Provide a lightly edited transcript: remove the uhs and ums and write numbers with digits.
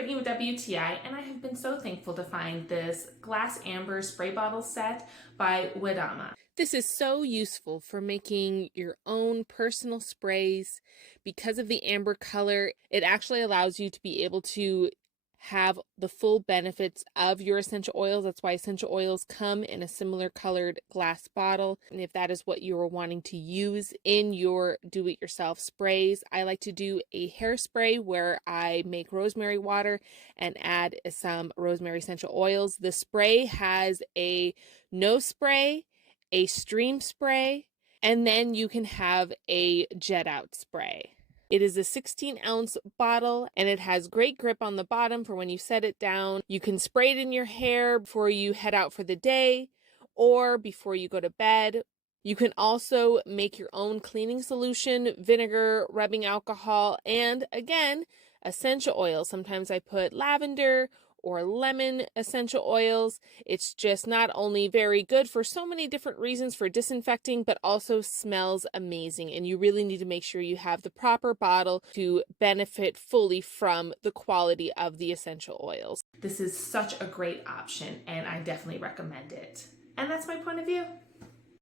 Brittany with WTI, and I have been so thankful to find this glass amber spray bottle set by Wedama. This is so useful for making your own personal sprays. Because of the amber color, it actually allows you to be able to have the full benefits of your essential oils. That's why essential oils come in a similar colored glass bottle. And if that is what you're wanting to use in your do-it-yourself sprays, I like to do a hairspray where I make rosemary water and add some rosemary essential oils. The spray has a no spray, a stream spray, and then you can have a jet out spray. It is a 16-ounce bottle and it has great grip on the bottom for when you set it down. You can spray it in your hair before you head out for the day or before you go to bed. You can also make your own cleaning solution, vinegar, rubbing alcohol, and again, essential oils. Sometimes I put lavender or lemon essential oils. It's just not only very good for so many different reasons for disinfecting, but also smells amazing. And you really need to make sure you have the proper bottle to benefit fully from the quality of the essential oils. This is such a great option and I definitely recommend it. And that's my point of view.